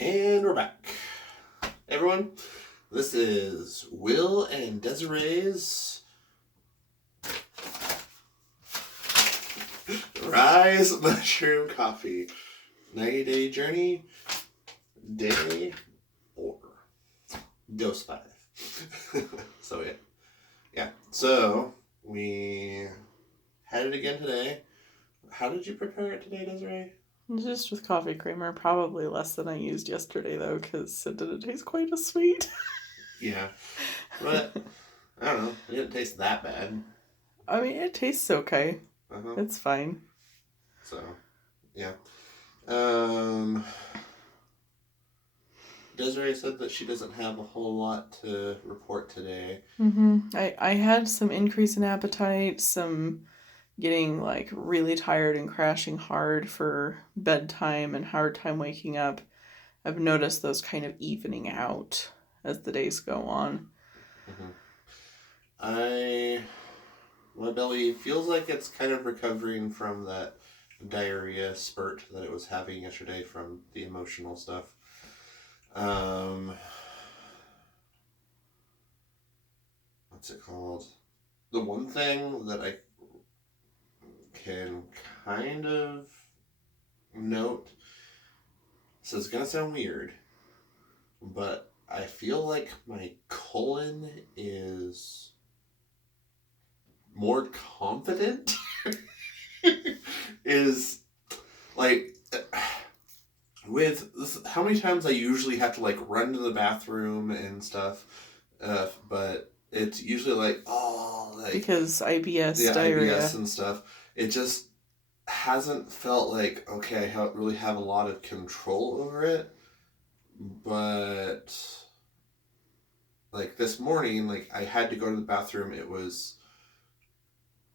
And we're back. Everyone, this is Will and Desiree's RYZE Mushroom Coffee 90-day journey, day 4, dose 5. So so we had it again today. How did you prepare it today, Desiree? Just with coffee creamer, probably less than I used yesterday though, because it didn't taste quite as sweet. Yeah, but I don't know. It didn't taste that bad. I mean, it tastes okay. Uh-huh. It's fine. So, yeah. Desiree said that she doesn't have a whole lot to report today. I had some increase in appetite, some getting like really tired and crashing hard for bedtime and hard time waking up. I've noticed those kind of evening out as the days go on. My belly feels like it's kind of recovering from that diarrhea spurt that it was having yesterday from the emotional stuff. What's it called? The one thing that I can kind of note, so it's gonna sound weird, but I feel like my colon is more confident. Is like with this, how many times I usually have to like run to the bathroom and stuff, but it's usually like because IBS diarrhea. IBS and stuff. It just hasn't felt like okay, I really have a lot of control over it, but like this morning, like I had to go to the bathroom.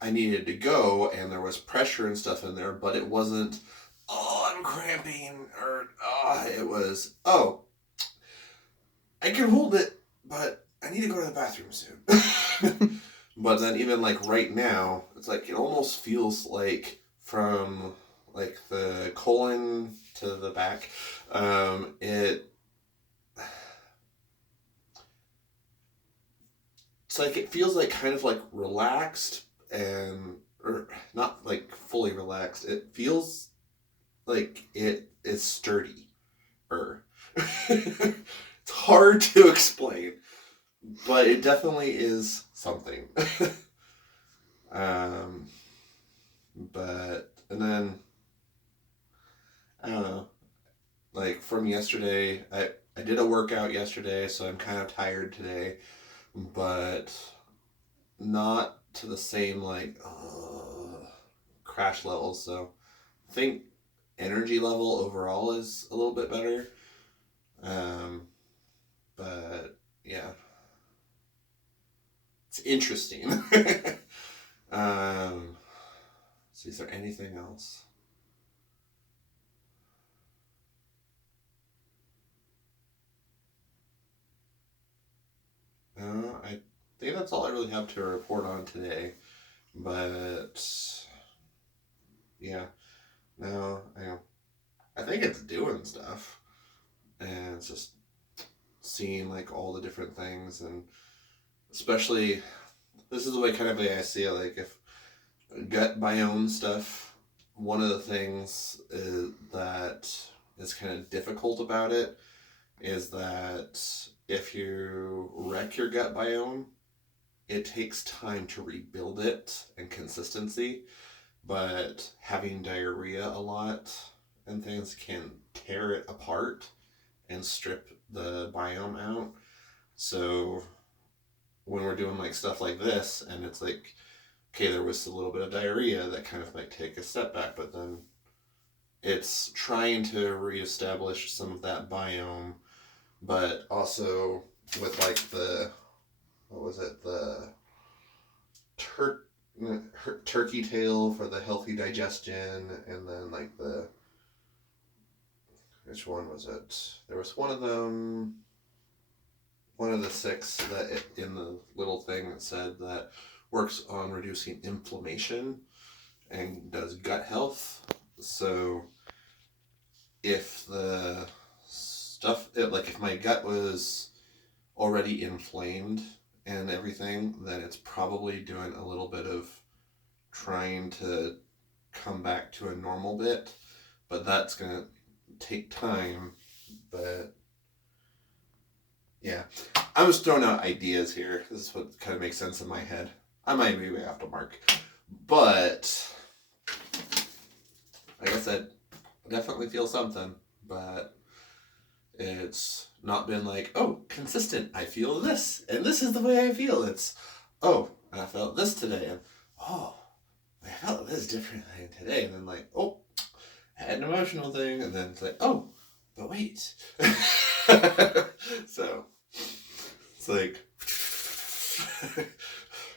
I needed to go, and there was pressure and stuff in there, but it wasn't, oh, I'm cramping, or, it was, oh, I can hold it, but I need to go to the bathroom soon. But then even, like, right now, it's like, it almost feels like from, like, the colon to the back, it's like, it feels like kind of, like, relaxed, or not like fully relaxed. It feels like it is sturdy. It's hard to explain, but it definitely is something. But and then I don't know. Like from yesterday, I did a workout yesterday, so I'm kind of tired today, but not to the same like crash levels. So I think energy level overall is a little bit better. But yeah, it's interesting. So is there anything else? I think that's all I really have to report on today. But yeah, no, I think it's doing stuff, and it's just seeing like all the different things, and especially this is the way kind of way I see it. Like if gut biome stuff, one of the things that is kind of difficult about it is that if you wreck your gut biome, it takes time to rebuild it and consistency. But having diarrhea a lot and things can tear it apart and strip the biome out. So when we're doing like stuff like this, and it's like, okay, there was a little bit of diarrhea that kind of might take a step back, but then it's trying to reestablish some of that biome, but also with like the, what was it, the turkey tail for the healthy digestion, and then like the, which one was it? There was one of them, one of the 6 that in the little thing that said that works on reducing inflammation and does gut health. So if the stuff, like if my gut was already inflamed and everything, then it's probably doing a little bit of trying to come back to a normal bit, but that's going to take time. But yeah, I'm just throwing out ideas here. This is what kind of makes sense in my head. I might be way off the mark, but like I said, I definitely feel something, but it's not been like, oh, consistent. I feel this, and this is the way I feel. It's, oh, I felt this today, and oh, I felt this differently today, and then like, oh, I had an emotional thing, and then it's like, oh, but wait. So it's like,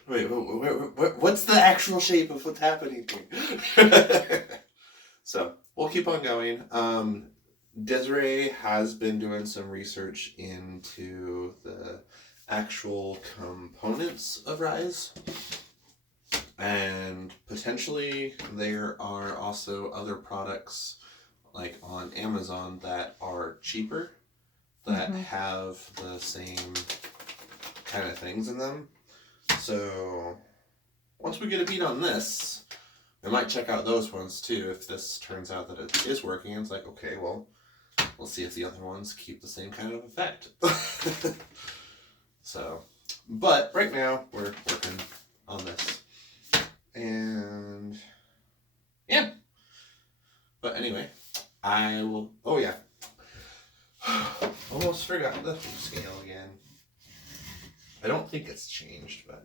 wait, what's the actual shape of what's happening here? So we'll keep on going. Desiree has been doing some research into the actual components of RYZE. And potentially there are also other products like on Amazon that are cheaper that have the same kind of things in them. So once we get a beat on this, I might check out those ones too. If this turns out that it is working, it's like, okay, well, we'll see if the other ones keep the same kind of effect. So, but right now we're working on this. And yeah. But anyway, I will, oh yeah. Almost forgot the scale again. I don't think it's changed, but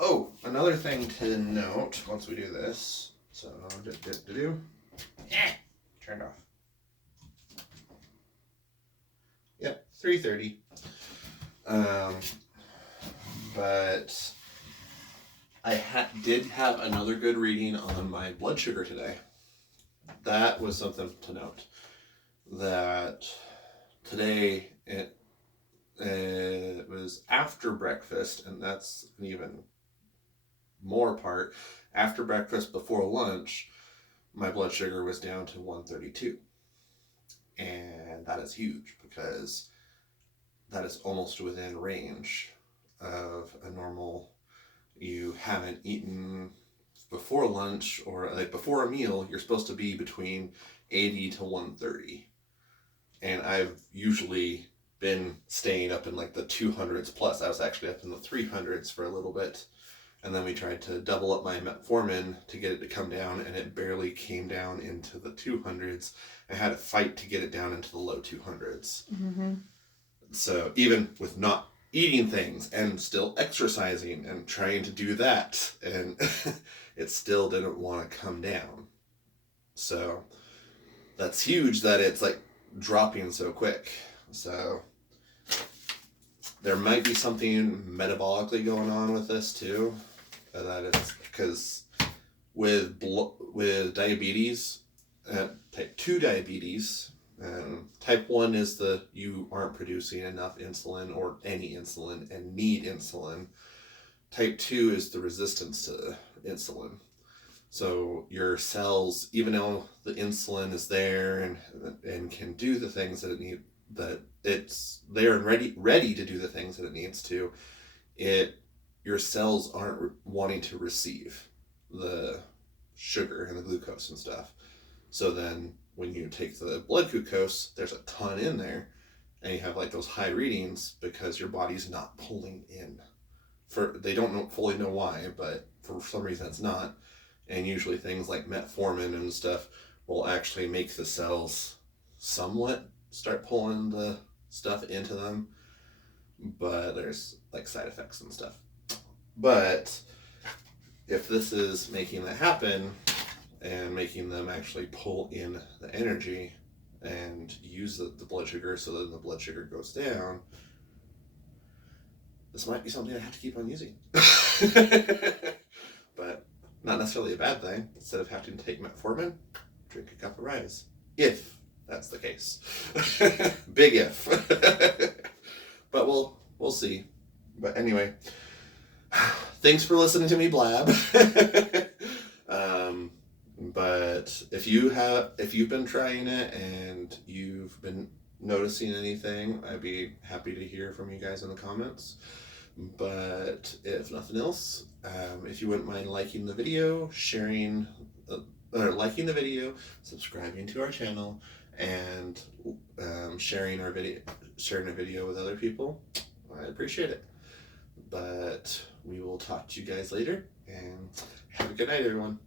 oh, another thing to note once we do this. So, turned off. Yep, 330. But I did have another good reading on my blood sugar today. That was something to note. That today it was after breakfast, and that's an even more part. After breakfast, before lunch, my blood sugar was down to 132. And that is huge because that is almost within range of a normal. You haven't eaten before lunch or like before a meal, you're supposed to be between 80 to 130. And I've usually been staying up in like the 200s plus. I was actually up in the 300s for a little bit. And then we tried to double up my metformin to get it to come down, and it barely came down into the 200s. I had to fight to get it down into the low 200s. Mm-hmm. So even with not eating things and still exercising and trying to do that, and it still didn't want to come down. So that's huge that it's like dropping so quick. So there might be something metabolically going on with this too. That it's because with diabetes, type 2 diabetes, type 1 is you aren't producing enough insulin or any insulin and need insulin. Type 2 is the resistance to insulin. So your cells, even though the insulin is there and can do the things that it needs, that it's there and ready to do the things that it needs to, your cells aren't wanting to receive the sugar and the glucose and stuff. So then when you take the blood glucose, there's a ton in there, and you have like those high readings because your body's not pulling in. They don't fully know why, but for some reason it's not. And usually things like metformin and stuff will actually make the cells somewhat start pulling the stuff into them, but there's like side effects and stuff. But if this is making that happen and making them actually pull in the energy and use the blood sugar so that the blood sugar goes down, this might be something I have to keep on using. But not necessarily a bad thing. Instead of having to take metformin, drink a cup of RYZE. If that's the case. Big if. But we'll see. But anyway, thanks for listening to me blab. But if you've been trying it and you've been noticing anything, I'd be happy to hear from you guys in the comments. But if nothing else, if you wouldn't mind liking the video, sharing, or liking the video, subscribing to our channel, and sharing a video with other people, I appreciate it. But we will talk to you guys later, and have a good night, everyone.